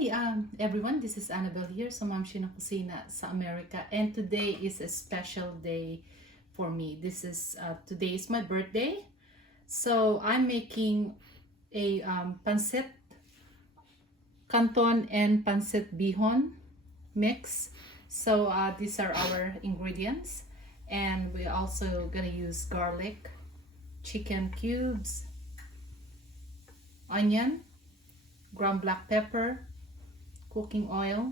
Everyone, this is Annabelle here sa Ma'am Shi na Kusina sa America, and today is a special day for me. Today is my birthday, so I'm making a Pancit Canton and Pancit Bihon mix. So these are our ingredients, and we're also gonna use garlic, chicken cubes, onion, ground black pepper, cooking oil,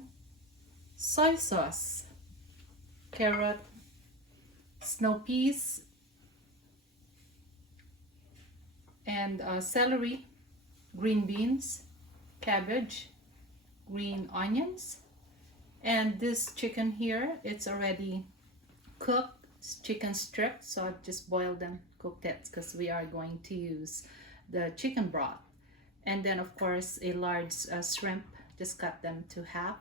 soy sauce, carrot, snow peas, and celery, green beans, cabbage, green onions, and this chicken here, it's already cooked. It's chicken strips, so I've just boiled them, cooked it, because we are going to use the chicken broth. And then of course a large shrimp, just cut them to half,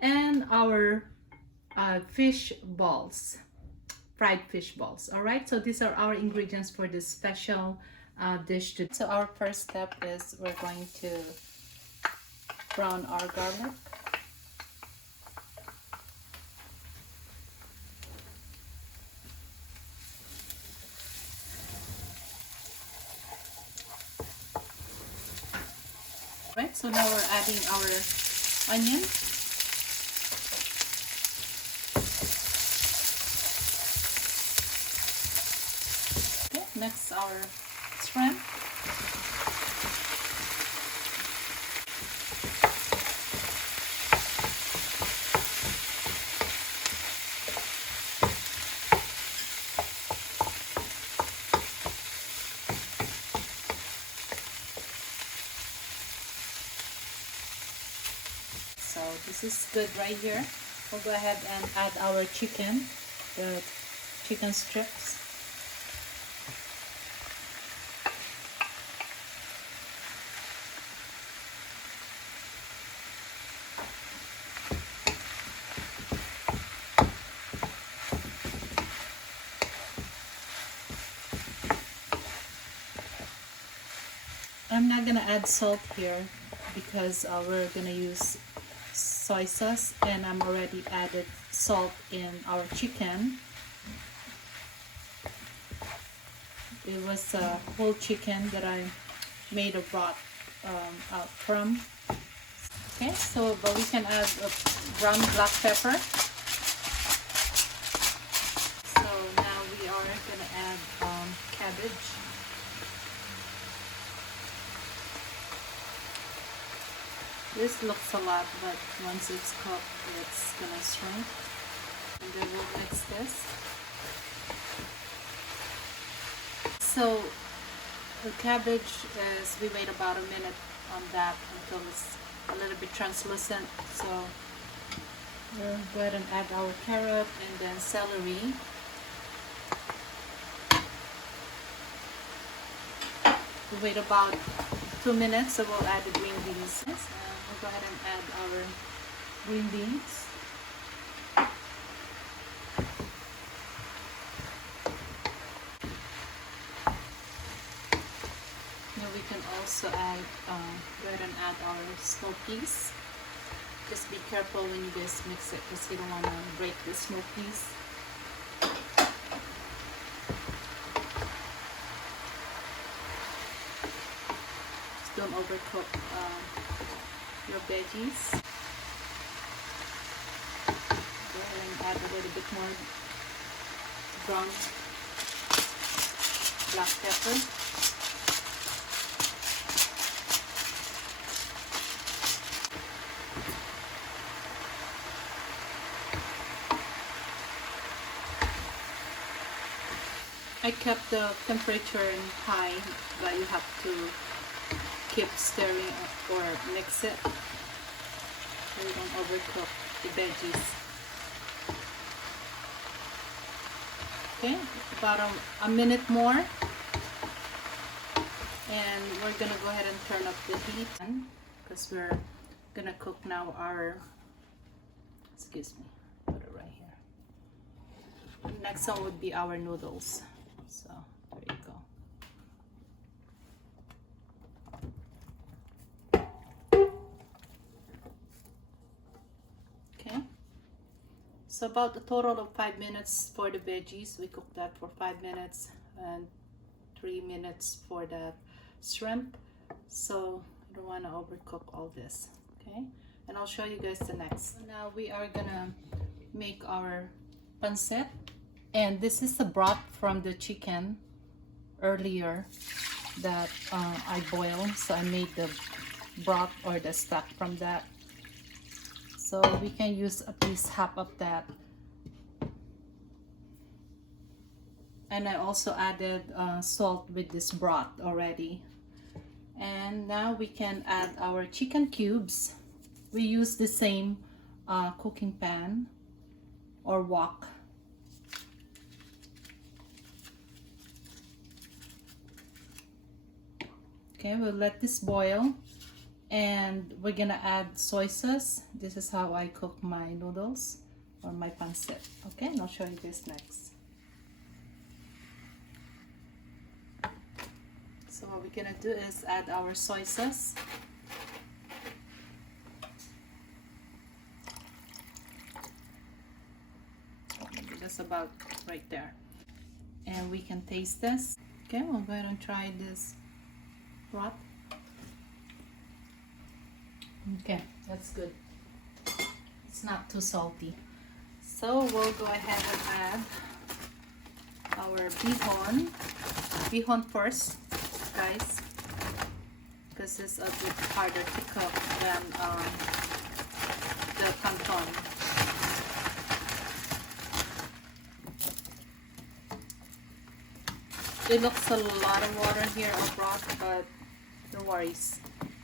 and our fish balls, fried fish balls. All right, so these are our ingredients for this special dish today. So our first step is we're going to brown our garlic. Right, so now we're adding our onion. Okay, next our shrimp. So this is good right here. We'll go ahead and add our chicken, the chicken strips. I'm not gonna add salt here because we're gonna use soy sauce, and I'm already added salt in our chicken. It was a whole chicken that I made a broth out from. Okay, so but we can add ground black pepper. So now we are gonna add cabbage. This looks a lot, but once it's cooked, it's gonna shrink. And then we'll mix this. So the cabbage is, we wait about a minute on that until it's a little bit translucent. So we'll go ahead and add our carrot and then celery. We wait about 2 minutes, so we'll add the green beans. We'll go ahead and add our green beans. Now we can also add, go ahead and add our snow peas. Just be careful when you guys mix it, because you don't want to break the snow peas. Don't overcook your veggies. Go ahead and add a little bit more ground black pepper. I kept the temperature in high, but you have to keep stirring or mix it so you don't overcook the veggies. Okay, about a minute more, and we're gonna go ahead and turn up the heat because we're gonna cook now our, excuse me, put it right here. Next one would be our noodles. So there you go. So about a total of 5 minutes for the veggies. We cook that for 5 minutes and 3 minutes for the shrimp. So you don't want to overcook all this, okay? And I'll show you guys the next. So now we are gonna make our pancit, and this is the broth from the chicken earlier that I boiled. So I made the broth or the stock from that. So we can use at least half of that. And I also added salt with this broth already. And now we can add our chicken cubes. We use the same cooking pan or wok. Okay, we'll let this boil, and we're gonna add soy sauce. This is how I cook my noodles or my pancit. Okay, and I'll show you this next. So what we're gonna do is add our soy sauce. Maybe that's about right there. And we can taste this. Okay, we'll go ahead and try this broth. Okay, that's good. It's not too salty. So we'll go ahead and add our bihon first, guys, because it's a bit harder to cook than the canton. It looks a lot of water here of broth, but no worries.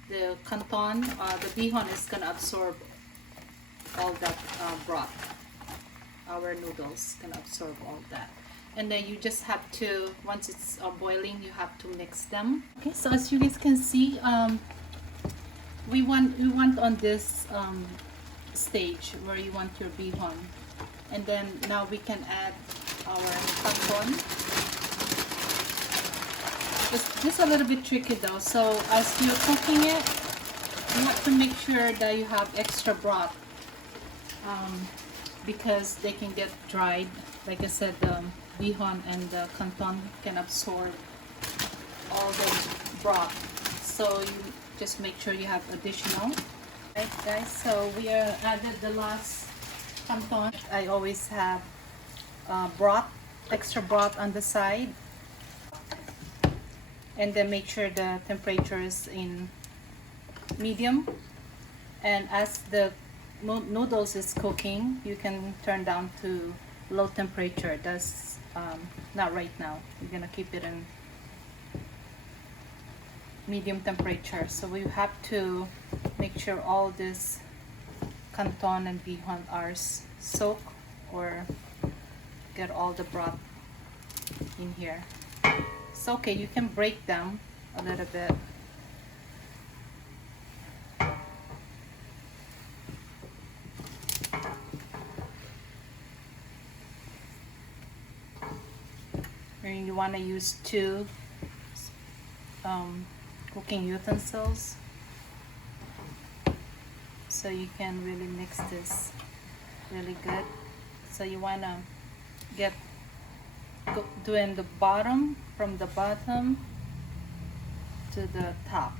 The canton, the bihon is gonna absorb all that broth. Our noodles can absorb all that. And then you just have to, once it's boiling, you have to mix them. Okay, so as you guys can see, we want on this stage where you want your bihon. And then now we can add our canton. It's just a little bit tricky though, so as you're cooking it, you have to make sure that you have extra broth, because they can get dried. Like I said, the bihon and the canton can absorb all the broth, so you just make sure you have additional. Right guys, so we added the last canton. I always have broth, extra broth on the side. And then make sure the temperature is in medium, and as the noodles is cooking, you can turn down to low temperature. That's not right now. You're gonna keep it in medium temperature. So we have to make sure all this canton and bihon are soaked or get all the broth in here. It's okay, you can break them a little bit. And you want to use 2 cooking utensils so you can really mix this really good. So you want to get doing the bottom, from the bottom to the top.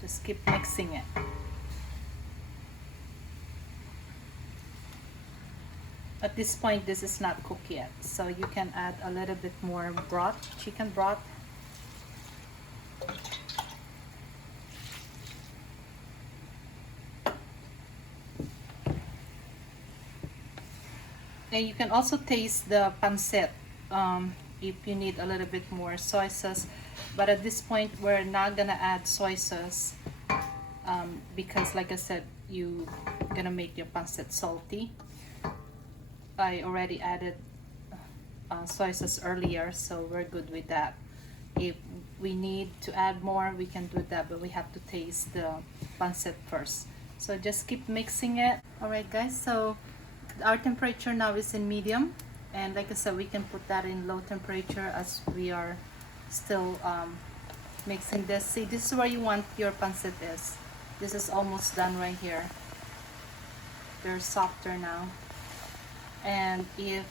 Just keep mixing it. At this point, this is not cooked yet, so you can add a little bit more broth, chicken broth. And you can also taste the pancit if you need a little bit more soy sauce, but at this point we're not gonna add soy sauce because, like I said, you gonna make your pancit salty. I already added soy sauce earlier, so we're good with that. If we need to add more, we can do that, but we have to taste the pancit first. So just keep mixing it. Alright guys, so our temperature now is in medium, and like I said, we can put that in low temperature as we are still mixing this. See, this is where you want your pancit is. This is almost done right here. They're softer now. And if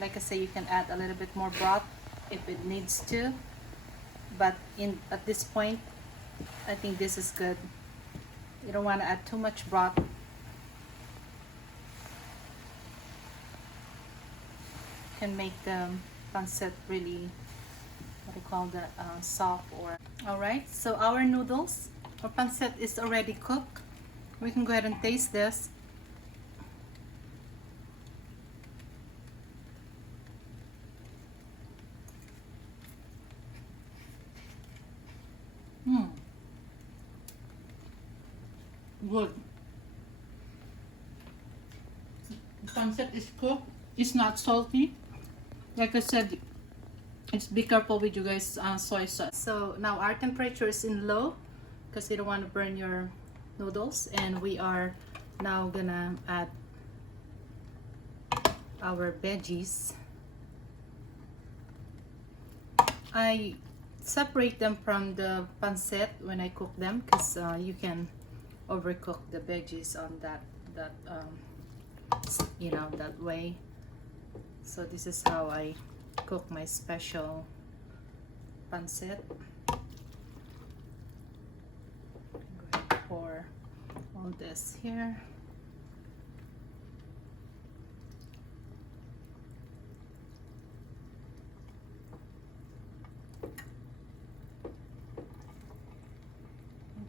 like I say, you can add a little bit more broth if it needs to, but at this point I think this is good. You don't want to add too much broth. Can make the pancit really, what do you call that, soft. Or all right, so our noodles or pancit is already cooked. We can go ahead and taste this. Good. Pancit is cooked. It's not salty. Like I said, be careful with you guys soy sauce. So now our temperature is in low because you don't want to burn your noodles, and we are now gonna add our veggies. I separate them from the pancit when I cook them because you can overcook the veggies on that you know, that way. So this is how I cook my special pancit. Go ahead and pour all this here.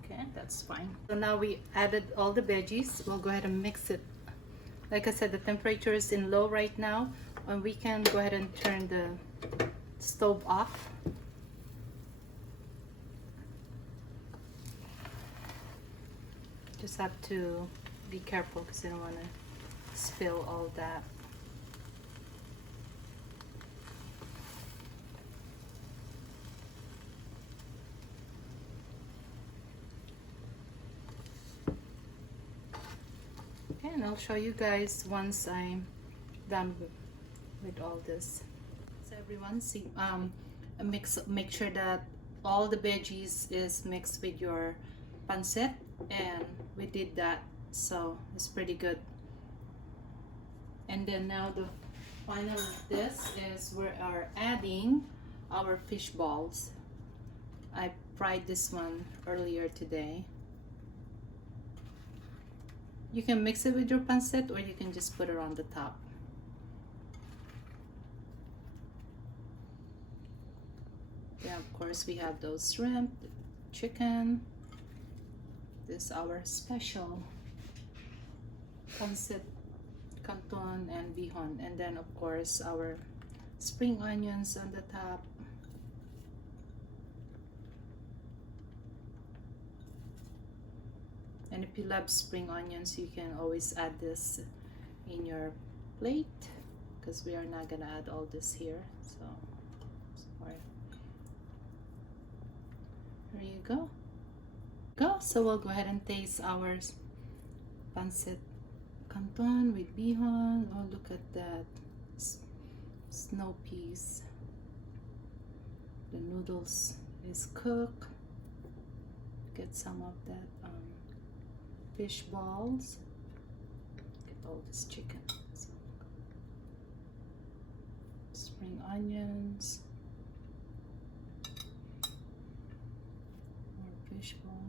Okay, that's fine. So now we added all the veggies. We'll go ahead and mix it. Like I said, the temperature is in low right now, and we can go ahead and turn the stove off. Just have to be careful because you don't want to spill all that. Okay, and I'll show you guys once I'm done with all this. So everyone, see, make sure that all the veggies is mixed with your pancit, and we did that, so it's pretty good. And then now the final of this is we are adding our fish balls. I fried this one earlier today. You can mix it with your pancit, or you can just put it on the top. Yeah, of course we have those shrimp, chicken. This is our special Pancit Canton and Bihon, and then of course our spring onions on the top. And if you love spring onions, you can always add this in your plate, because we are not gonna add all this here. So sorry. There you go. So we'll go ahead and taste our Pancit Canton with Bihon. Oh, look at that snow peas. The noodles is cooked. Get some of that fish balls. Get all this chicken. Spring onions. More fish ball.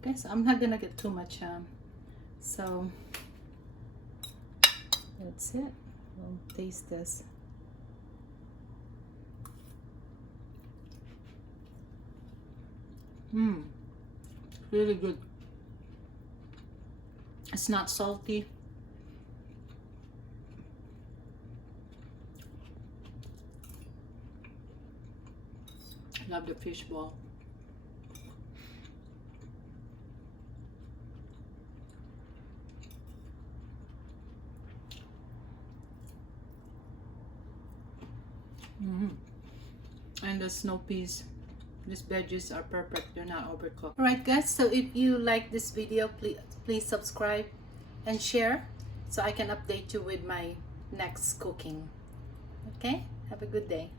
Okay, so I'm not gonna get too much so that's it. We'll taste this. Really good. It's not salty. Love the fish ball. And the snow peas, these veggies are perfect. They're not overcooked. Alright guys, so if you like this video, please subscribe and share so I can update you with my next cooking. Okay, have a good day.